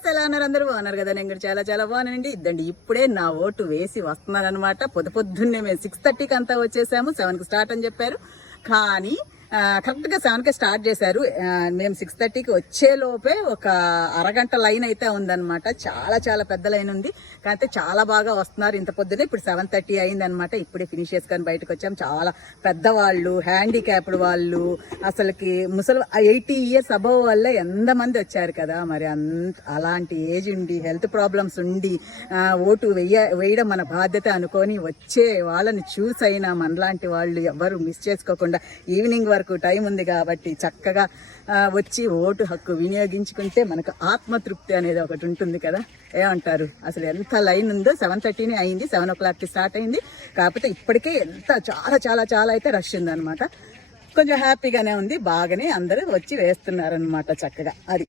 Viewers ఎలా ఉన్నారు? అందరూ బాగున్నారు కదా? నేను కూడా చాలా చాలా బాగున్నానండి. ఇద్దండి ఇప్పుడే నా ఓటు వేసి వస్తున్నాను అనమాట. పొద్దున్నే మేము 6:30కి అంతా వచ్చేసాము. 7కి స్టార్ట్ అని చెప్పారు, కానీ కరెక్ట్గా 7కే స్టార్ట్ చేశారు. మేము 6:30కి వచ్చేలోపే ఒక అరగంట లైన్ అయితే ఉందన్నమాట. చాలా చాలా పెద్ద లైన్ ఉంది, కానీ చాలా బాగా వస్తున్నారు. ఇంత పొద్దునే ఇప్పుడు 7:30 అయిందనమాట. ఇప్పుడే ఫినిష్ చేసుకొని బయటకు వచ్చాం. చాలా పెద్దవాళ్ళు, హ్యాండిక్యాప్డ్ వాళ్ళు, అసలుకి ముసలి 80 ఇయర్స్ అబవ్ వల్ల ఎంతమంది వచ్చారు కదా. మరి అలాంటి ఏజ్ ఉండి, హెల్త్ ప్రాబ్లమ్స్ ఉండి ఓటు వేయడం మన బాధ్యత అనుకొని వచ్చే వాళ్ళని చూస్ అయినా మనలాంటి వాళ్ళు ఎవరు మిస్ చేసుకోకుండా ఈవినింగ్ వరకు టైం ఉంది కాబట్టి చక్కగా వచ్చి ఓటు హక్కు వినియోగించుకుంటే మనకు ఆత్మతృప్తి అనేది ఒకటి ఉంటుంది కదా. ఏమంటారు? అసలు ఎంత లైన్ ఉందో. 7:30 అయింది, 7 o'clockకి స్టార్ట్ అయింది. కాకపోతే ఇప్పటికే చాలా చాలా చాలా అయితే రష్ ఉందన్నమాట. కొంచెం హ్యాపీగానే ఉంది, బాగానే అందరూ వచ్చి వేస్తున్నారనమాట చక్కగా. అది